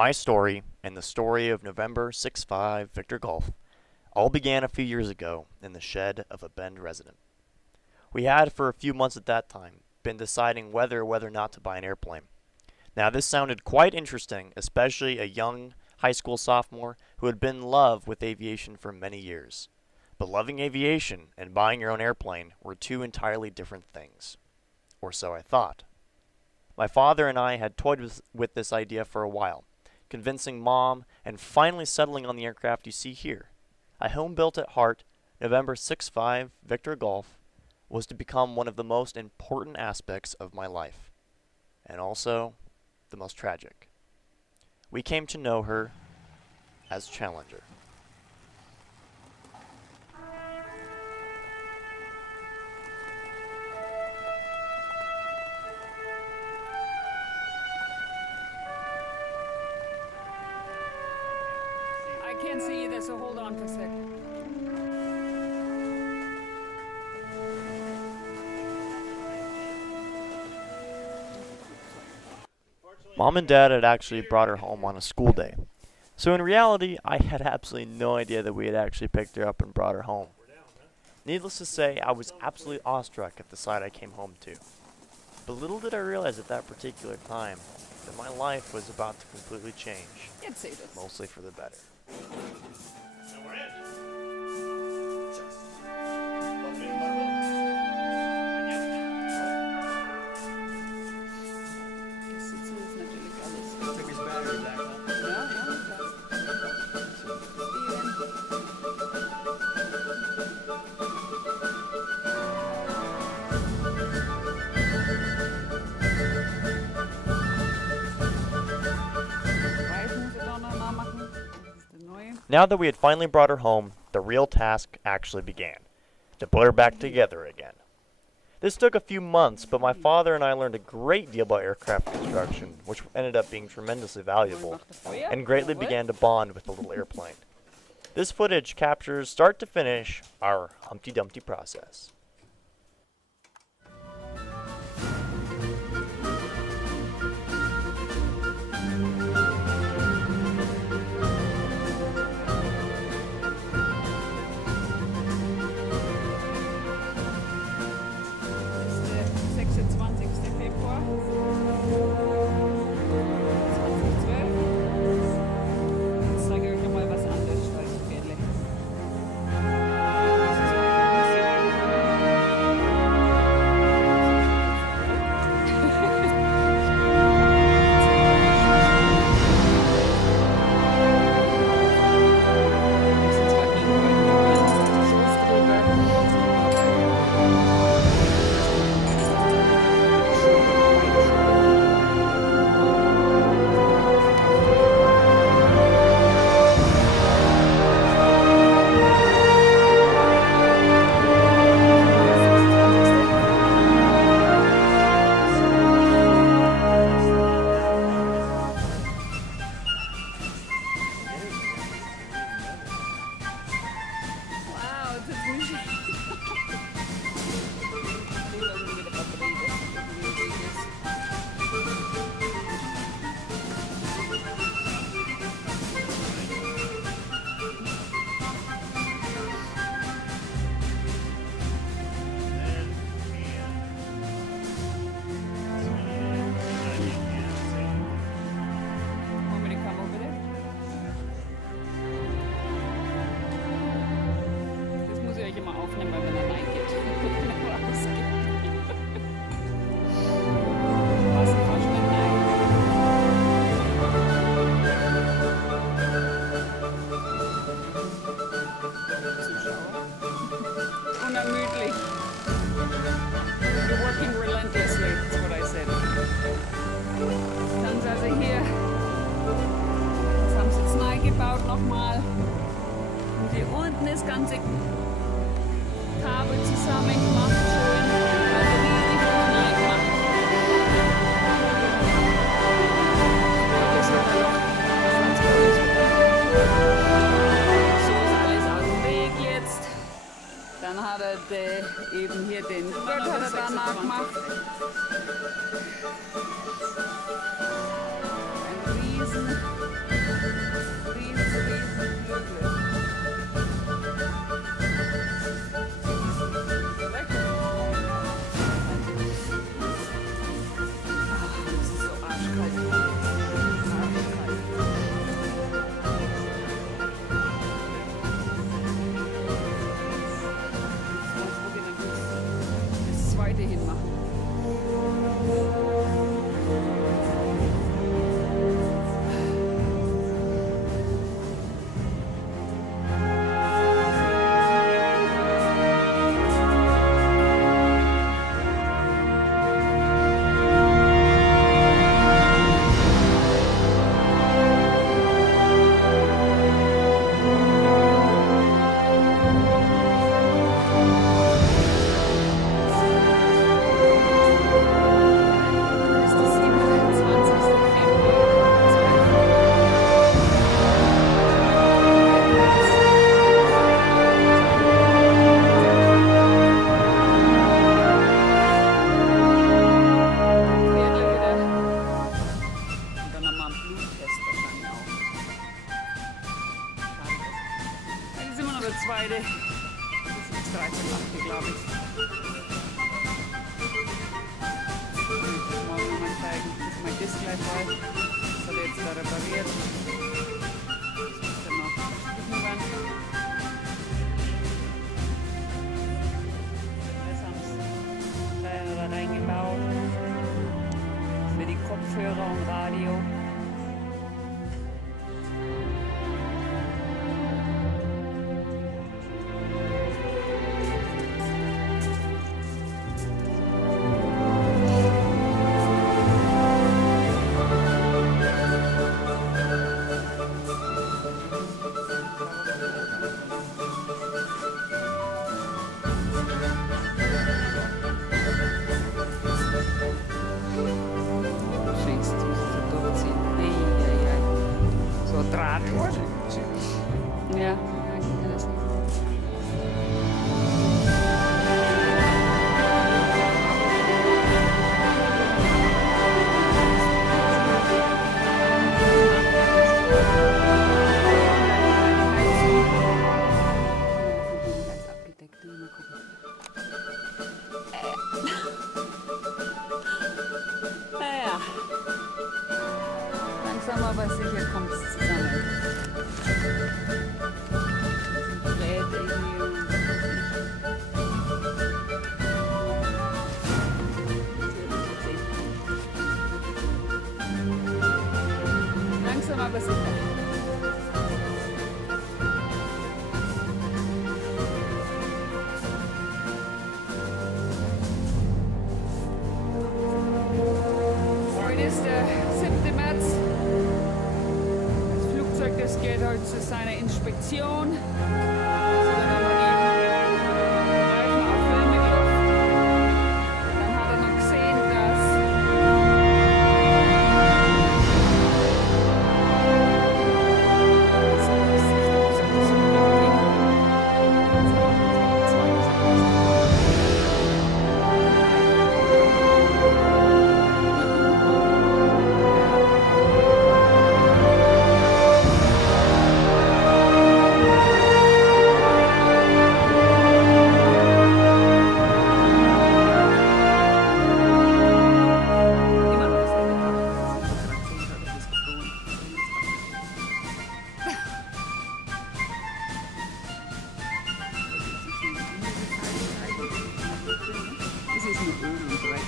My story, and the story of November 65 Victor Golf, all began a few years ago in the shed of a Bend resident. We had, for a few months at that time, been deciding whether or whether not to buy an airplane. Now this sounded quite interesting, especially a young high school sophomore who had been in love with aviation for many years. But loving aviation and buying your own airplane were two entirely different things. Or so I thought. My father and I had toyed with this idea for a while, convincing Mom, and finally settling on the aircraft you see here. A home built at heart, November 65 Victor Golf was to become one of the most important aspects of my life, and also the most tragic. We came to know her as Challenger. I can't see either, so hold on for a sec. Mom and Dad had actually brought her home on a school day. So in reality, I had absolutely no idea that we had actually picked her up and brought her home. Needless to say, I was absolutely awestruck at the sight I came home to. But little did I realize at that particular time that my life was about to completely change, Jetzt seht ihr's. mostly for the better. Das sieht so ist natürlich alles. Ja, klar. Reifen muss ich doch noch nachmachen. Das ist der neue. Now that we had finally brought her home, the real task actually began, to put her back together again. This took a few months, but my father and I learned a great deal about aircraft construction, which ended up being tremendously valuable, Macht das Feuer. and greatly Jawohl. began to bond with the little airplane. This footage captures, start to finish, our Humpty Dumpty process. Das ist der 26. Februar 2012. Jetzt zeige ich euch nochmal was anderes als Pferdle. Wow, das ist nicht. Lieber sind wieder Batterie, das ist wie wichtig ist. Wollen wir die Kamera bitte? Das muss ich euch immer aufnehmen, weil wenn er reingeht, wenn er rausgeht. Wasserfahrschnitt, nein. Zuschauer. Unermüdlich. You're working relentlessly, that's what I said. Dann sind sie hier. Jetzt haben sie jetzt neu gebaut nochmal. Und hier unten das ganze Kabel zusammen gemacht, schön. Batterie richtig neu gemacht. Das wird dann noch 20 So ist alles aus dem Weg jetzt. Dann hat er eben hier den Gurt hat er danach gemacht. Ein Riesen zweite hinmachen. Das ist der 27. Februar 12 Uhr. Querle wieder. Und dann nochmal einen Bluttest wahrscheinlich auch. Schade. Das ist immer noch der zweite. Das ist 13,8, glaube ich. Ich muss morgen nochmal zeigen, dass mein Disc gleich war. Das hat er jetzt da repariert. Das muss dann noch geschliffen werden. Das haben sie da reingebaut. Für die Kopfhörer und Radio. Scheiße, jetzt muss ich da durchziehen. Eieiei. So ein Draht. Ja, eigentlich kann das nicht. Ganz abgedeckt, mal gucken. Naja, langsam aber sicher kommt es zusammen. Das Gerät irgendwie. Langsam aber sicher. Heute ist der 7. März. Das Flugzeug, das geht heute zu seiner Inspektion. Also dann haben wir die Reifen auffüllen mit Luft. Dann hat er noch gesehen, dass immer noch dasselbe Dach. Das ist es ist nur Öl und Dreck.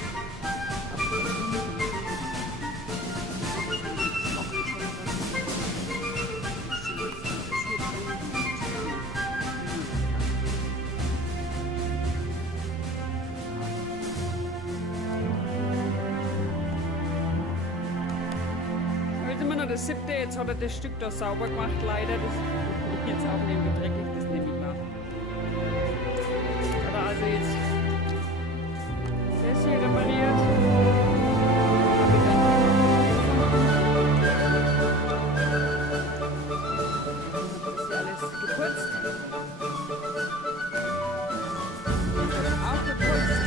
Heute immer noch der 7. Jetzt hat er das Stück da sauber gemacht, leider. Das kann ich jetzt aufnehmen, wie dreckig das nämlich war. Aber also jetzt das hier repariert. Das ist ja alles geputzt. Auch geputzt.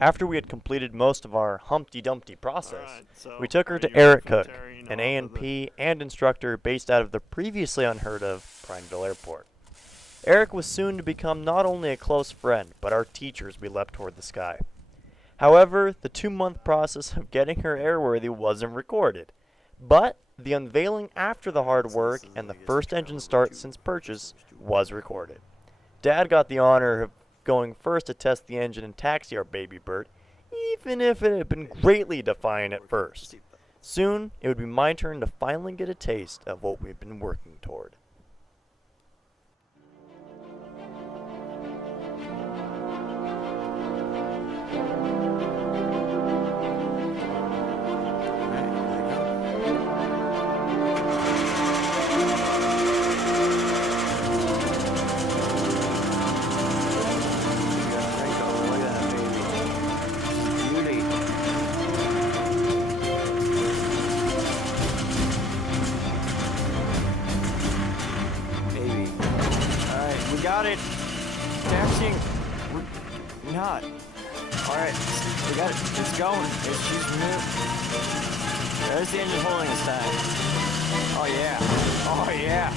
After we had completed most of our Humpty Dumpty process, Alright, so we took her are to you Eric from Cook, tearing an off of A&P and instructor based out of the previously unheard of Prineville Airport. Eric was soon to become not only a close friend, but our teacher as we leapt toward the sky. However, the 2-month process of getting her airworthy wasn't recorded. But The unveiling after the hard work and the first engine start since purchase was recorded. Dad got the honor of going first to test the engine and taxi our baby Bert, even if it had been greatly defiant at first. Soon, it would be my turn to finally get a taste of what we've been working toward. Got it. Taxiing. We're not. All right, we got it. It's going. She's moved. There's the engine holding this time. Oh yeah. Oh yeah.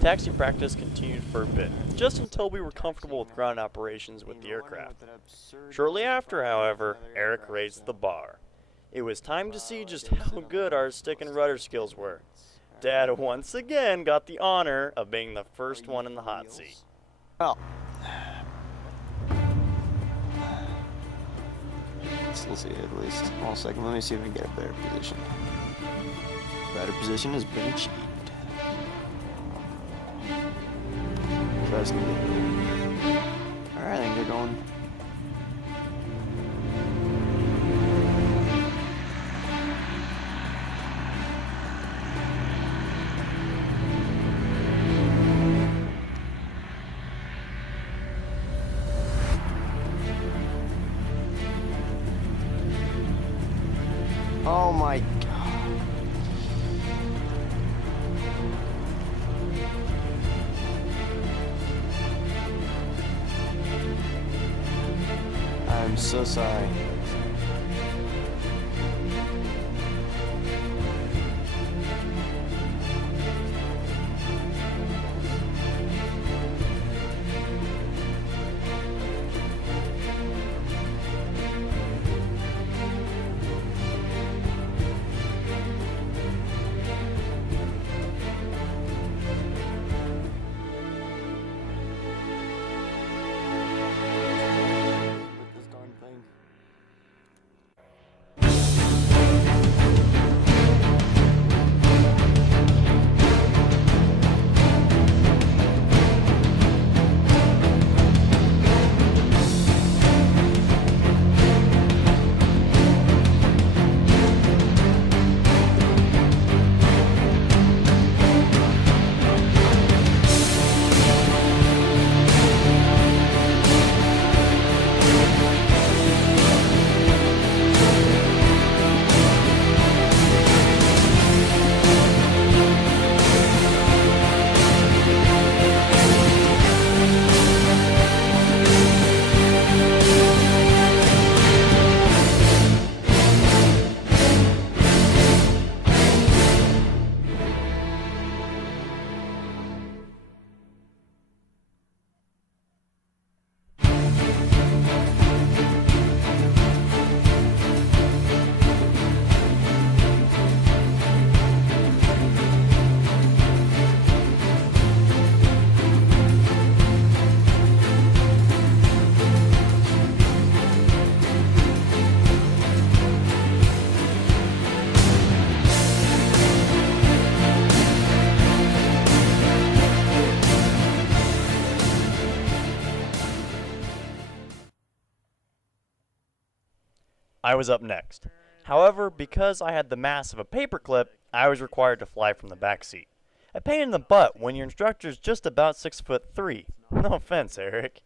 Taxi practice continued for a bit, just until we were comfortable with ground operations with the aircraft. Shortly after, however, Eric raised the bar. It was time to see just how good our stick and rudder skills were. Dad once again got the honor of being the first one in the hot seat. Well, let's see at least. Hold a second, let me see if I can get a better position. Better position has been achieved. Alright, I think they're going. Oh my god. I'm so sorry. With this darn thing. I was up next. However, because I had the mass of a paperclip, I was required to fly from the back seat. A pain in the butt when your instructor's just about 6'3". No offense, Eric.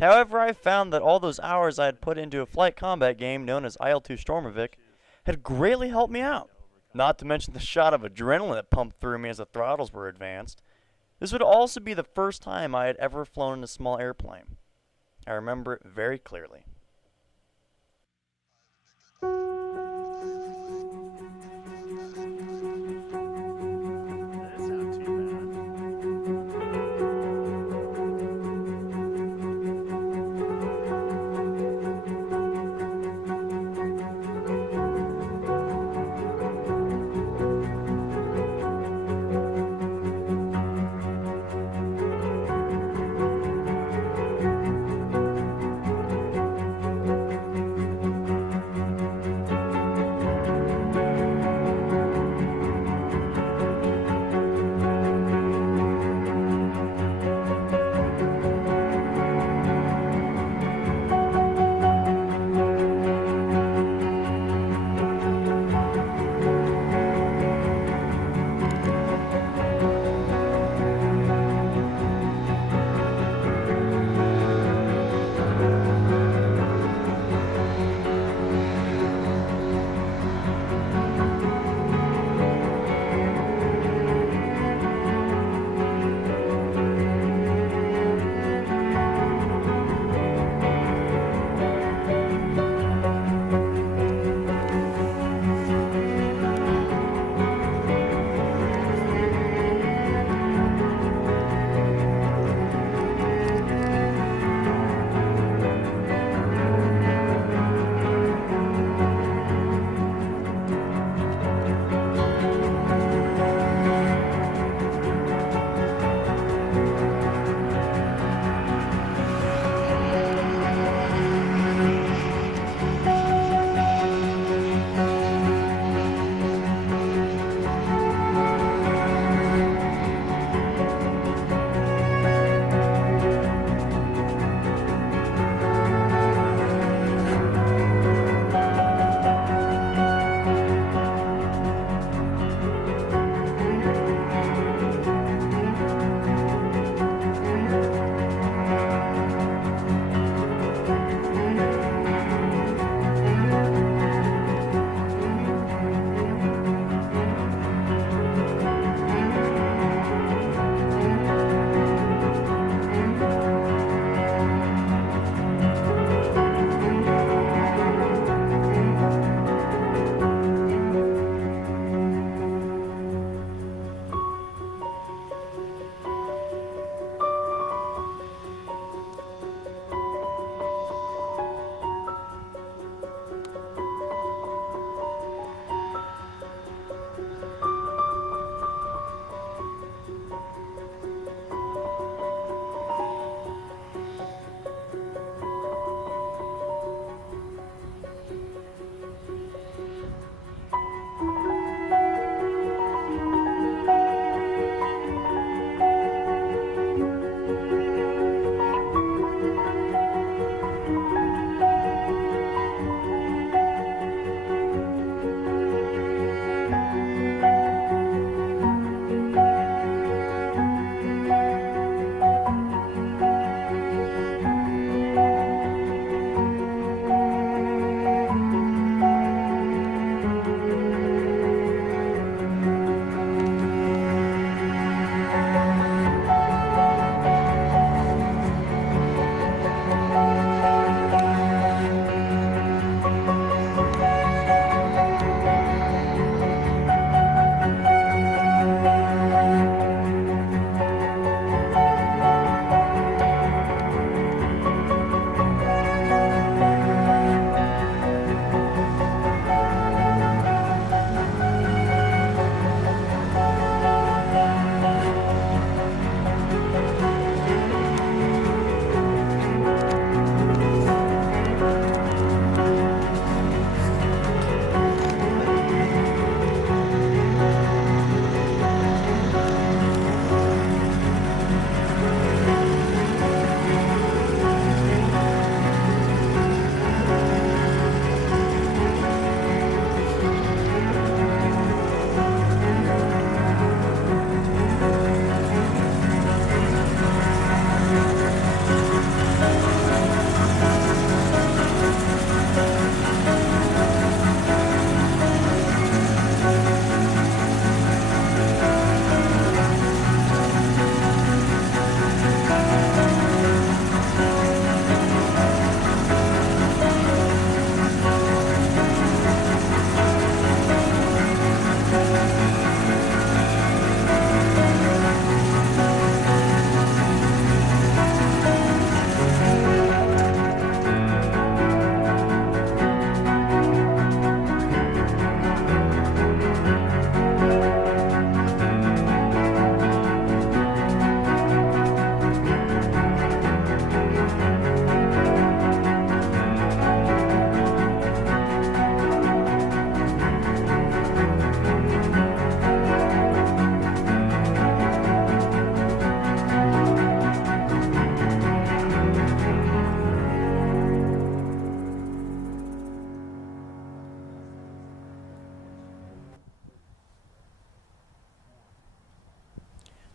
However, I found that all those hours I had put into a flight combat game known as IL-2 Stormovik had greatly helped me out. Not to mention the shot of adrenaline that pumped through me as the throttles were advanced. This would also be the first time I had ever flown in a small airplane. I remember it very clearly.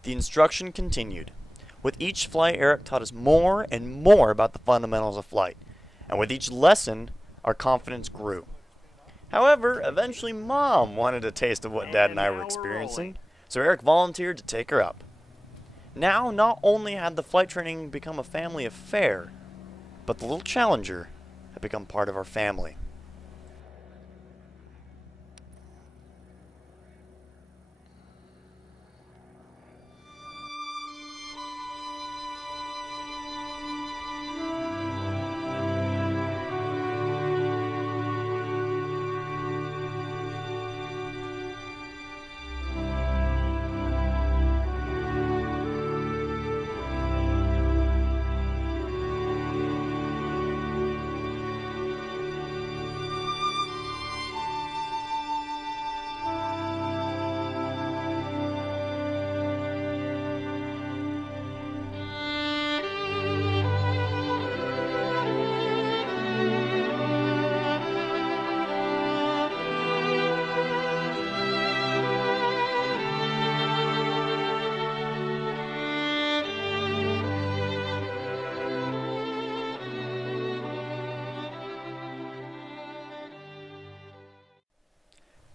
The instruction continued. With each flight, Eric taught us more and more about the fundamentals of flight, and with each lesson, our confidence grew. However, eventually Mom wanted a taste of what Dad and I were experiencing, so Eric volunteered to take her up. Now, not only had the flight training become a family affair, but the little Challenger had become part of our family.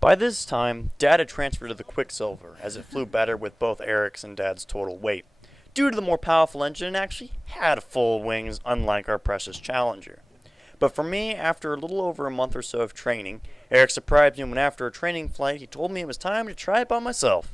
By this time, Dad had transferred to the Quicksilver, as it flew better with both Eric's and Dad's total weight. Due to the more powerful engine, it actually had full wings, unlike our precious Challenger. But for me, after a little over a month or so of training, Eric surprised me when after a training flight, he told me it was time to try it by myself.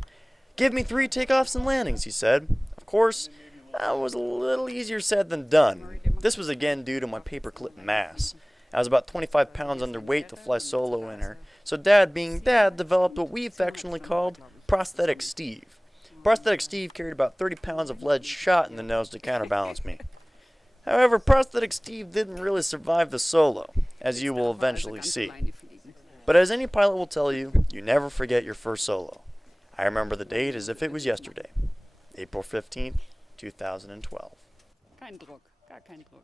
"Give me 3 takeoffs and landings," he said. Of course, that was a little easier said than done. This was again due to my paperclip mass. I was about 25 pounds underweight to fly solo in her, so Dad, being Dad, developed what we affectionately called Prosthetic Steve. Prosthetic Steve carried about 30 pounds of lead shot in the nose to counterbalance me. However, Prosthetic Steve didn't really survive the solo, as you will eventually see. But as any pilot will tell you, you never forget your first solo. I remember the date as if it was yesterday, April 15th, 2012. Kein Druck, gar kein Druck.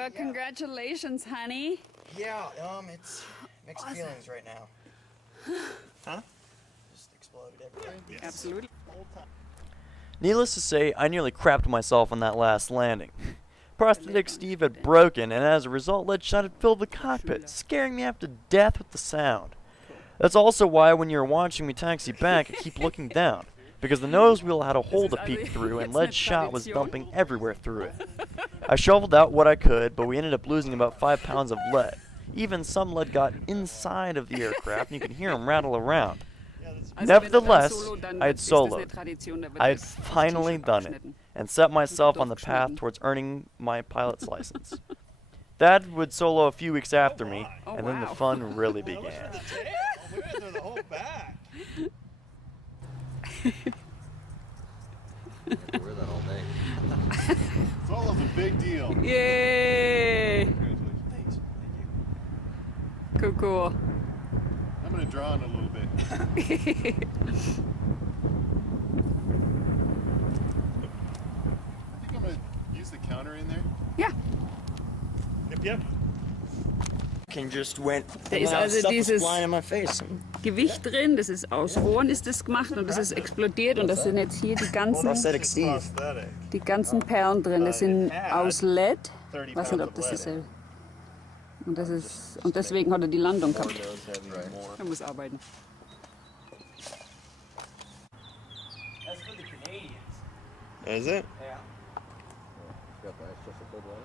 Well, congratulations, honey. Yeah, it's mixed feelings right now. Huh? Just exploded everywhere. Absolutely. Needless to say, I nearly crapped myself on that last landing. Prosthetic Steve had broken, and as a result, lead shot had filled the cockpit, scaring me half to death with the sound. That's also why when you're watching me taxi back, I keep looking down, because the nose wheel had a hole to peek through, and lead shot was dumping everywhere through it. I shoveled out what I could, but we ended up losing about 5 pounds of lead. Even some lead got inside of the aircraft, and you can hear them rattle around. Nevertheless, I had soloed. I had finally done it, and set myself on the path towards earning my pilot's license. Dad would solo a few weeks after me, and then the fun really began. The whole back. Wear that all day. Solo's a big deal. Yay! Congratulations. Thank you. Cool. I'm gonna draw in a little bit. I think I'm gonna use the counter in there. Ja, Yep. Just went. da ist also dieses in my face. Gewicht drin, das ist aus Rohren ist das gemacht und das ist explodiert und das sind jetzt hier die ganzen Perlen drin. Das sind aus LED. Ich weiß nicht, ob das dieselbe. Und das ist und deswegen hat er die Landung gehabt. Er muss arbeiten. That's for the Canadians. Is it? Yeah. Got the extra for cold water?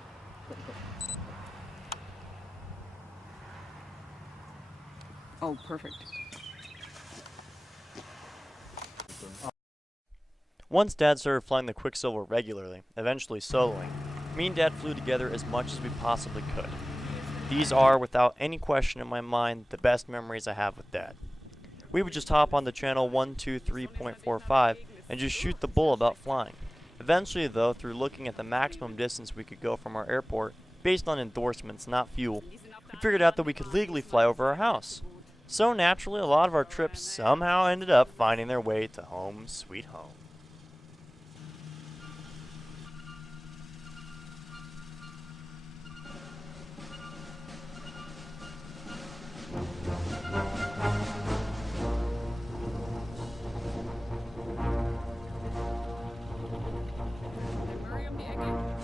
Oh, perfect. Once Dad started flying the Quicksilver regularly, eventually soloing, me and Dad flew together as much as we possibly could. These are, without any question in my mind, the best memories I have with Dad. We would just hop onto channel 123.45 and just shoot the bull about flying. Eventually, though, through looking at the maximum distance we could go from our airport, based on endorsements, not fuel, we figured out that we could legally fly over our house. So naturally, a lot of our trips somehow ended up finding their way to home sweet home. Murray um die Ecke.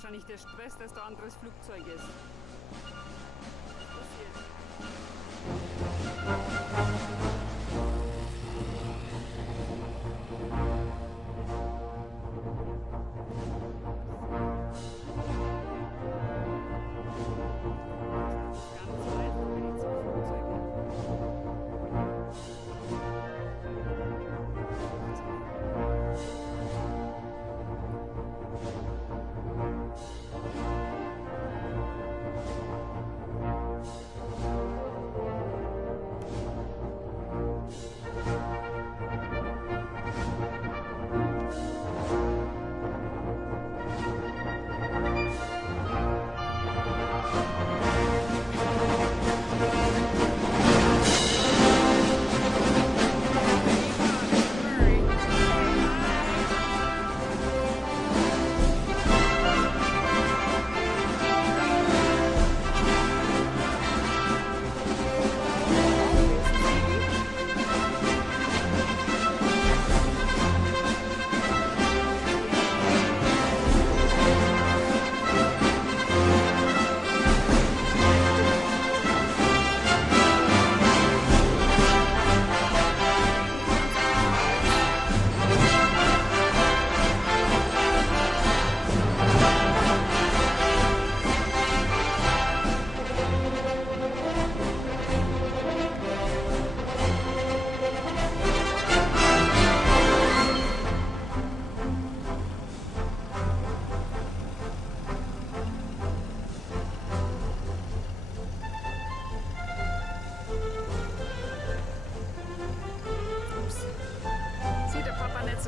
wahrscheinlich der Stress, dass da anderes Flugzeug ist. Was passiert? Ganz einfach mit den zwei Flugzeugen.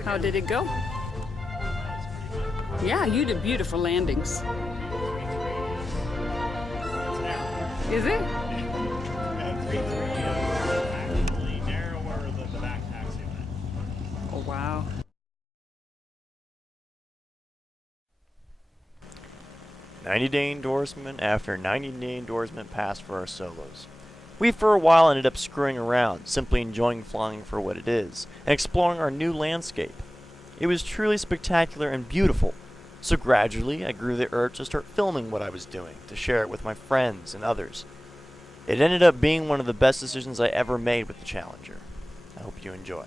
How did it go? Yeah, you did beautiful landings. Is it? Actually narrower than the back taxi went. Oh, wow. "90-day endorsement after 90-day endorsement passed for our solos. We for a while ended up screwing around, simply enjoying flying for what it is, and exploring our new landscape. It was truly spectacular and beautiful, so gradually I grew the urge to start filming what I was doing, to share it with my friends and others. It ended up being one of the best decisions I ever made with the Challenger. I hope you enjoy."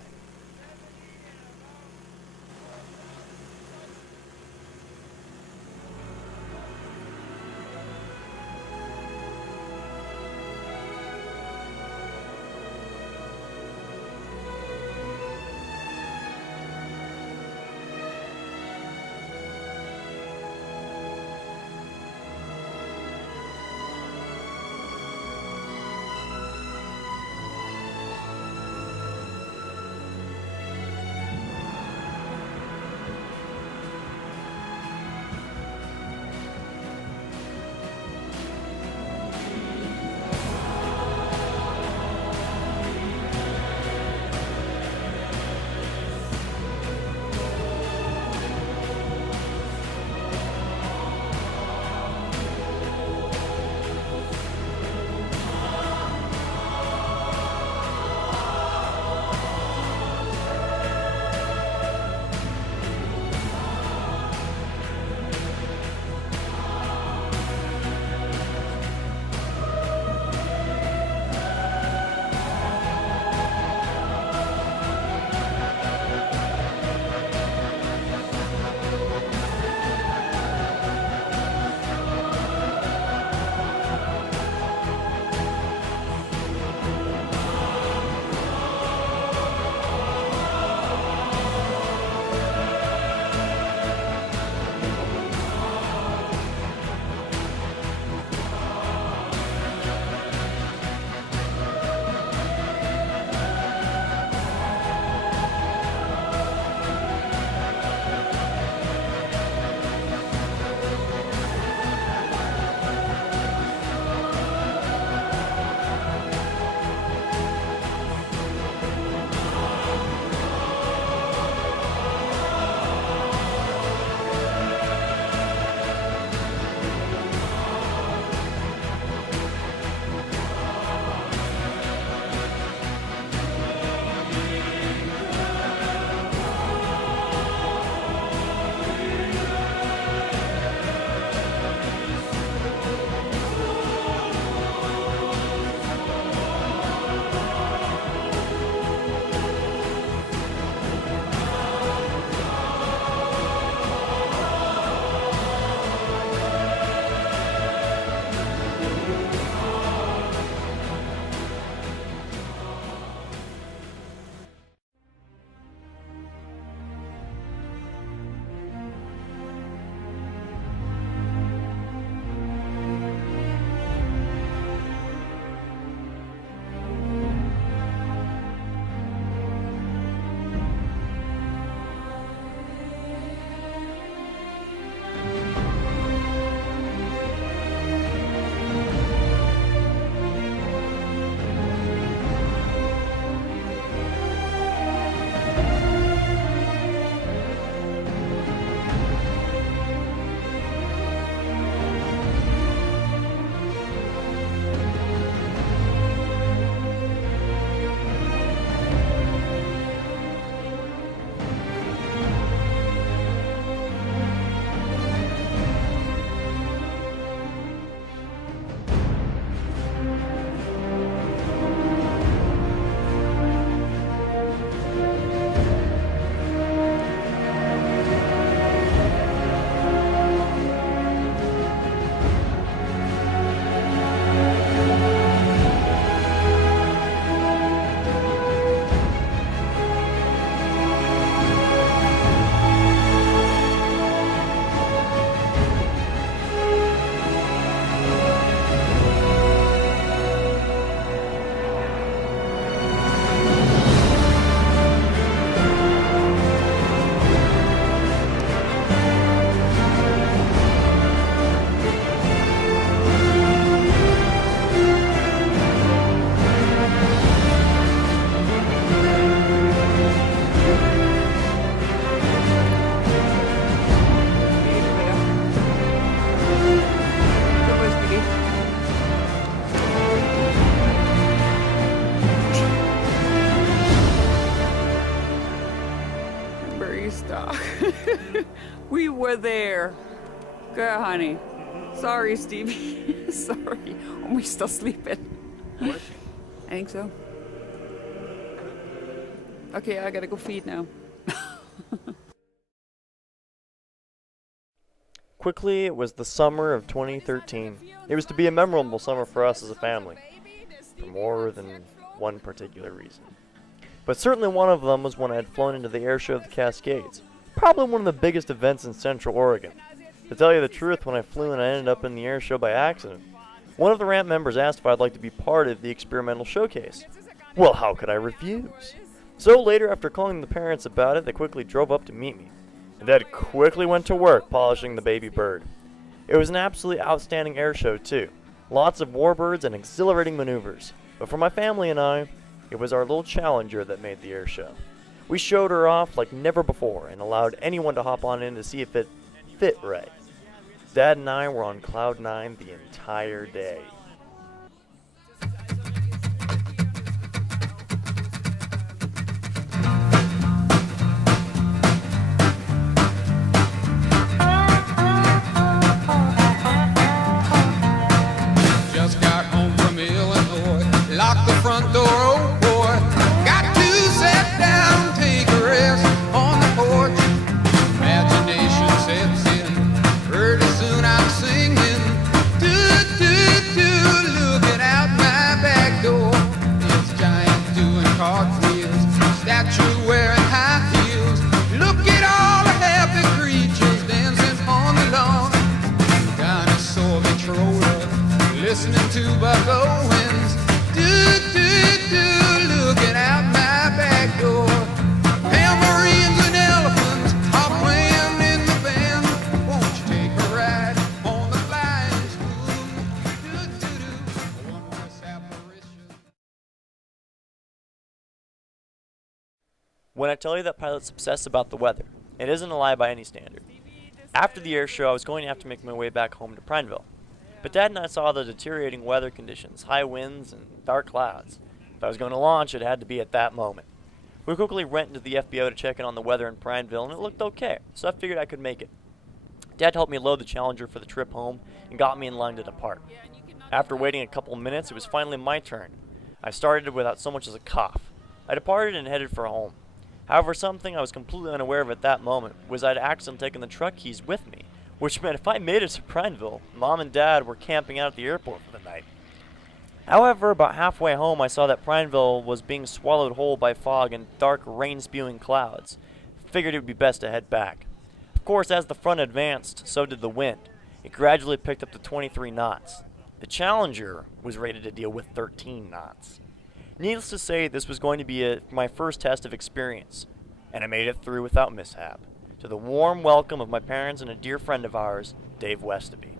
over there. Go, honey. Sorry, Stevie. Sorry. Oh, we still sleeping. I think so. Okay, I gotta go feed now. Quickly, it was the summer of 2013. It was to be a memorable summer for us as a family, for more than one particular reason. But certainly one of them was when I had flown into the air show of the Cascades, probably one of the biggest events in Central Oregon. To tell you the truth, when I flew and I ended up in the air show by accident, one of the ramp members asked if I'd like to be part of the experimental showcase. Well, how could I refuse? So later, after calling the parents about it, they quickly drove up to meet me. And Dad quickly went to work polishing the baby bird. It was an absolutely outstanding air show too. Lots of warbirds and exhilarating maneuvers. But for my family and I, it was our little Challenger that made the air show. We showed her off like never before and allowed anyone to hop on in to see if it fit right. Dad and I were on cloud 9 the entire day. Just got home from Illinois, locked the front door, oh boy. Got to sit down, take a rest on the porch. Imagination sets in, pretty soon I'm singing. Do, do, do, looking out my back door. It's giant doing cartwheels, statue wearing high heels. Look at all the happy creatures dancing on the lawn. Dinosaur controller, listening to Buck Owens. Do, do, do, looking out my back door. Tambourines and elephants are playing in the band. Won't you take a ride on the flying spoon? Do, do, do, one less apparition. When I tell you that pilots obsess about the weather, it isn't a lie by any standard. After the air show, I was going to have to make my way back home to Prineville. But Dad and I saw the deteriorating weather conditions, high winds, and dark clouds. If I was going to launch, it had to be at that moment. We quickly went into the FBO to check in on the weather in Prineville, and it looked okay, so I figured I could make it. Dad helped me load the Challenger for the trip home and got me in line to depart. After waiting a couple minutes, it was finally my turn. I started without so much as a cough. I departed and headed for home. However, something I was completely unaware of at that moment was I'd accidentally taken the truck keys with me, which meant if I made it to Prineville, Mom and Dad were camping out at the airport for the night. However, about halfway home, I saw that Prineville was being swallowed whole by fog and dark, rain-spewing clouds. Figured it would be best to head back. Of course, as the front advanced, so did the wind. It gradually picked up to 23 knots. The Challenger was rated to deal with 13 knots. Needless to say, this was going to be my first test of experience, and I made it through without mishap, to the warm welcome of my parents and a dear friend of ours, Dave Westaby.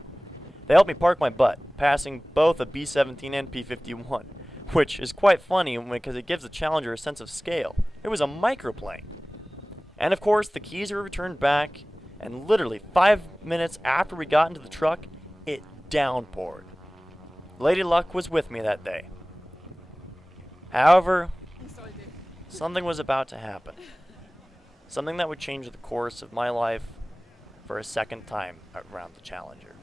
They helped me park my butt, passing both a B-17 and P-51, which is quite funny because it gives the Challenger a sense of scale. It was a microplane. And of course, the keys were returned back, and literally 5 minutes after we got into the truck, it downpoured. Lady Luck was with me that day. However, something was about to happen. Something that would change the course of my life for a second time around the Challenger.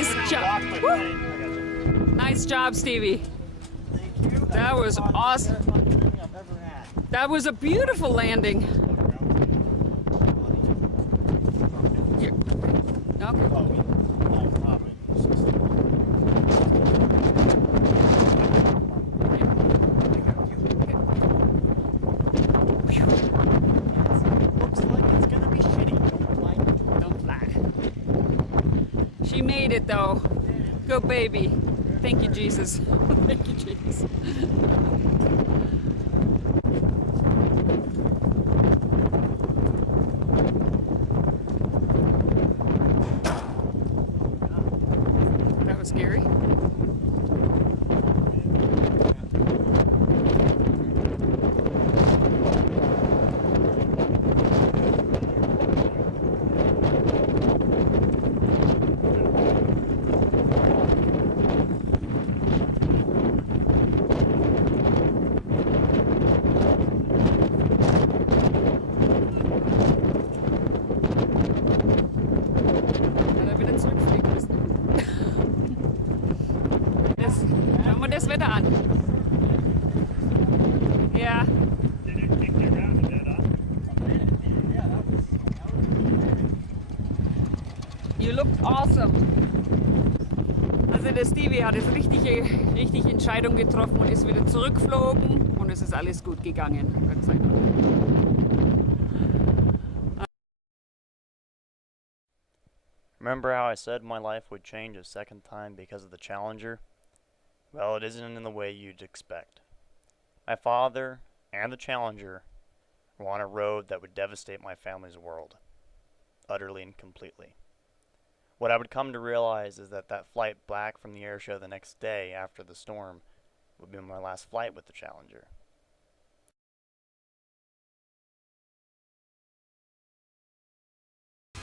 Nice job. Walk my Woo. plane. I got you. Nice job, Stevie. That was awesome. That was a beautiful landing. Here. Okay. Looks like it's gonna be shitty. Don't fly. She made it though. Good baby. Thank you, Jesus. Thank you, Jesus. That was scary. Ja, da wieder zurückfliegen müssen. Schauen wir das Wetter an. Ja. Did it kick you around a bit, huh? You looked awesome. Also der Stevie hat jetzt richtig Entscheidung getroffen und ist wieder zurückgeflogen und es ist alles gut gegangen. Gott sei Dank. Remember how I said my life would change a second time because of the Challenger? Well, it isn't in the way you'd expect. My father and the Challenger were on a road that would devastate my family's world, utterly and completely. What I would come to realize is that that flight back from the air show the next day after the storm would be my last flight with the Challenger.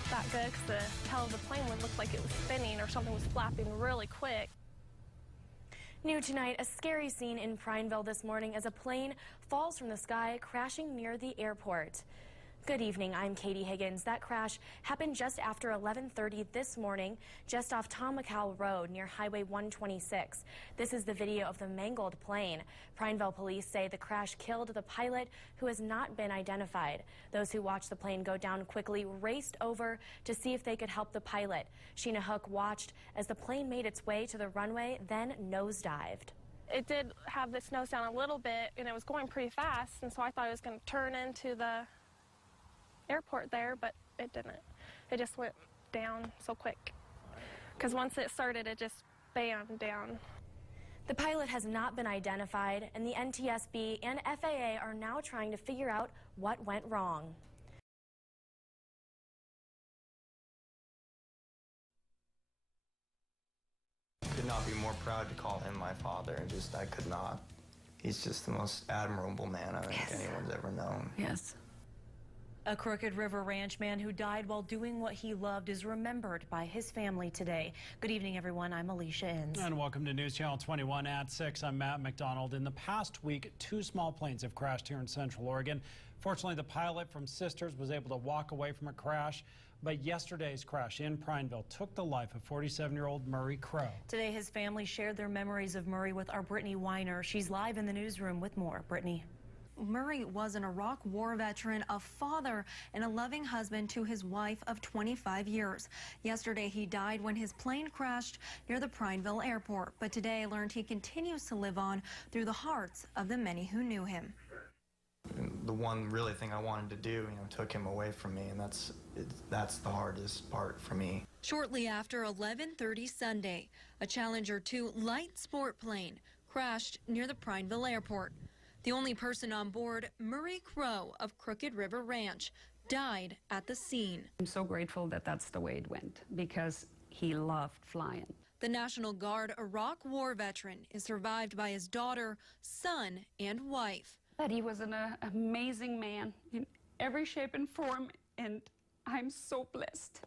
That good because the tail of the plane would look like it was spinning or something was flapping really quick. New tonight, a scary scene in Prineville this morning as a plane falls from the sky, crashing near the airport. Good evening, I'm Katie Higgins. That crash happened just after 11:30 this morning, just off Tom McCall Road near Highway 126. This is the video of the mangled plane. Prineville police say the crash killed the pilot, who has not been identified. Those who watched the plane go down quickly raced over to see if they could help the pilot. Sheena Hook watched as the plane made its way to the runway, then nosedived. It did have the snow down a little bit, and it was going pretty fast, and so I thought it was going to turn into the airport there, but it didn't. It just went down so quick. Because once it started, it just bam down. The pilot has not been identified, and the NTSB and FAA are now trying to figure out what went wrong. Could not be more proud to call him my father. I could not. He's just the most admirable man I think anyone's ever known. Yes. A Crooked River Ranch man who died while doing what he loved is remembered by his family today. Good evening, everyone. I'm Alicia Inns. And welcome to News Channel 21 at 6. I'm Matt McDonald. In the past week, 2 small planes have crashed here in Central Oregon. Fortunately, the pilot from Sisters was able to walk away from a crash. But yesterday's crash in Prineville took the life of 47-year-old Murray Crow. Today, his family shared their memories of Murray with our Brittany Weiner. She's live in the newsroom with more. Brittany. Murray was an Iraq War veteran, a father, and a loving husband to his wife of 25 years. Yesterday, he died when his plane crashed near the Prineville airport. But today, I learned he continues to live on through the hearts of the many who knew him. The one really thing I wanted to do, took him away from me, and that's the hardest part for me. Shortly after 11:30 Sunday, a Challenger 2 light sport plane crashed near the Prineville airport. The only person on board, Murray Crow of Crooked River Ranch, died at the scene. I'm so grateful that that's the way it went, because he loved flying. The National Guard Iraq War veteran is survived by his daughter, son, and wife. That he was an amazing man in every shape and form, and I'm so blessed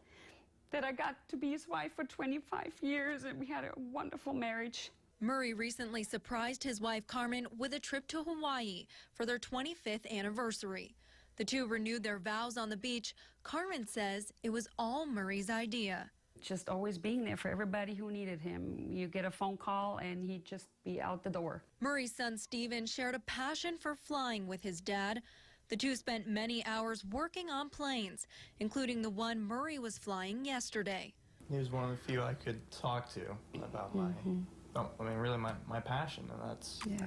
that I got to be his wife for 25 years, and we had a wonderful marriage. Murray recently surprised his wife Carmen with a trip to Hawaii for their 25th anniversary. The two renewed their vows on the beach. Carmen says it was all Murray's idea. just always being there for everybody who needed him. You get a phone call and he'd just be out the door. Murray's son Steven shared a passion for flying with his dad. The two spent many hours working on planes, including the one Murray was flying yesterday. He was one of the few I could talk to about really my passion, and that's, Yeah.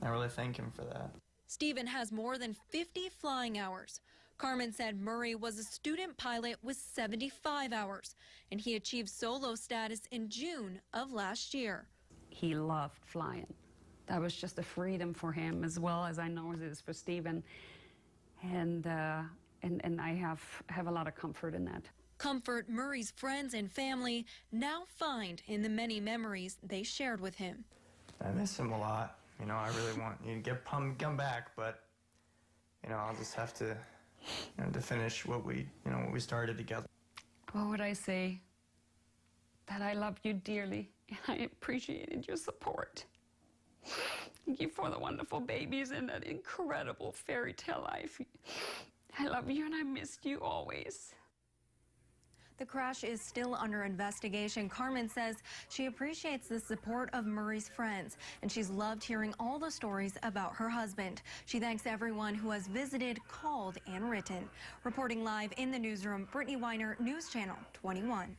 I really thank him for that. Steven has more than 50 flying hours. Carmen said Murray was a student pilot with 75 hours, and he achieved solo status in June of last year. He loved flying. That was just a freedom for him, as well as I know it is for Steven. And I have a lot of comfort in that. Comfort Murray's friends and family now find in the many memories they shared with him. I miss him a lot. You know, I really want you to come back, but you know, I'll just have to, to finish what we started together. What would I say? That I love you dearly, and I appreciated your support. Thank you for the wonderful babies and that incredible fairy tale life. I love you and I missed you always. The crash is still under investigation. Carmen says she appreciates the support of Murray's friends, and she's loved hearing all the stories about her husband. She thanks everyone who has visited, called, and written. Reporting live in the newsroom, Brittany Weiner, News Channel 21.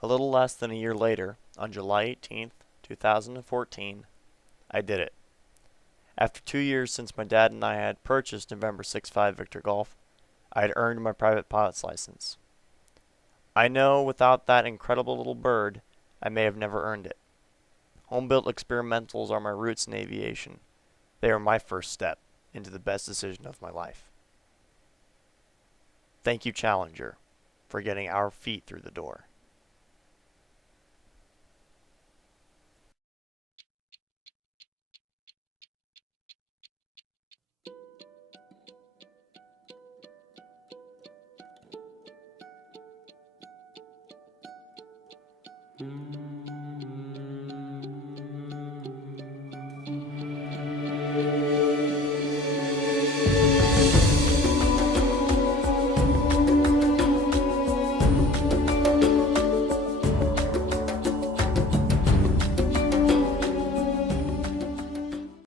A little less than a year later, on July 18th, 2014, I did it. After 2 years since my dad and I had purchased November 65 Victor Golf, I had earned my private pilot's license. I know without that incredible little bird, I may have never earned it. Home-built experimentals are my roots in aviation. They are my first step into the best decision of my life. Thank you, Challenger, for getting our feet through the door. Mm-hmm.